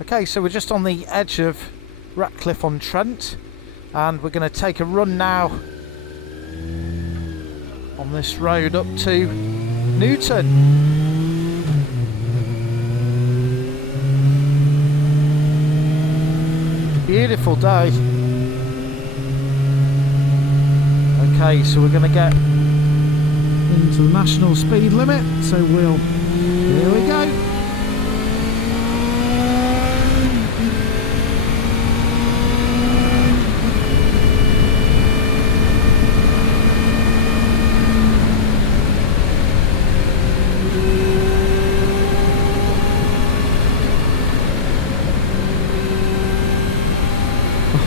Okay, so we're just on the edge of Ratcliffe-on-Trent, and we're going to take a run now on this road up to Newton. Beautiful day. Okay, so we're going to get into the national speed limit, so here we go.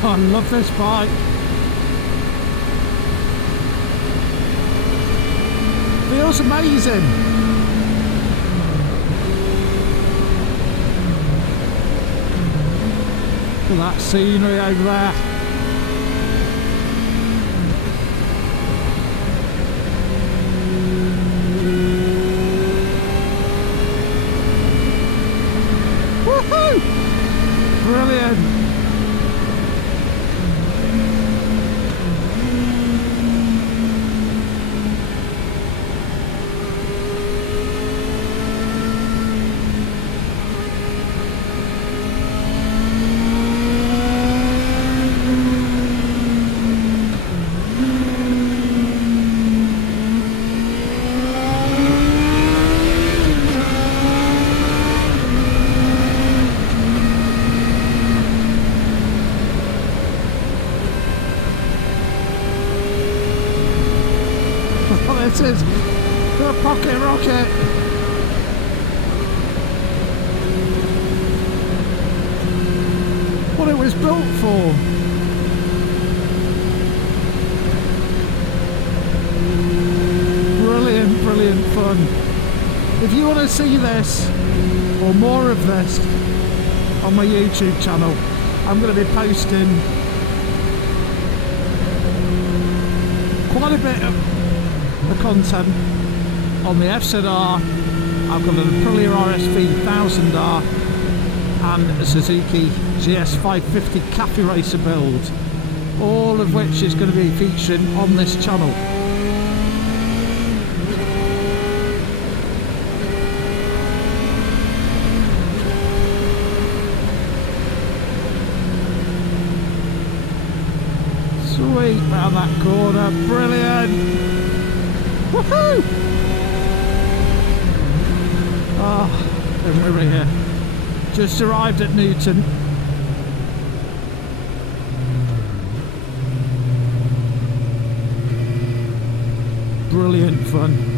Oh, I love this bike. Feels amazing. Look at that scenery over there. Woohoo! Brilliant. This is the pocket rocket. What it was built for. Brilliant, brilliant fun. If you want to see this or more of this on my YouTube channel, I'm going to be posting quite a bit of the content on the FZR. I've got an Aprilia RSV 1000R and a Suzuki GS550 Cafe Racer build, all of which is going to be featuring on this channel. Sweet round that corner, brilliant. Woohoo! Oh, and we're here. Just arrived at Newton. Brilliant fun.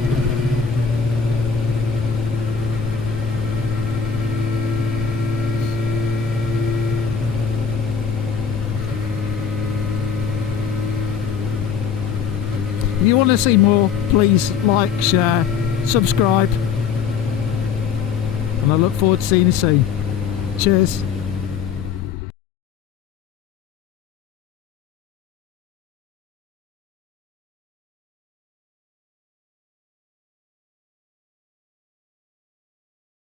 If you want to see more, please like, share, subscribe, and I look forward to seeing you soon. Cheers.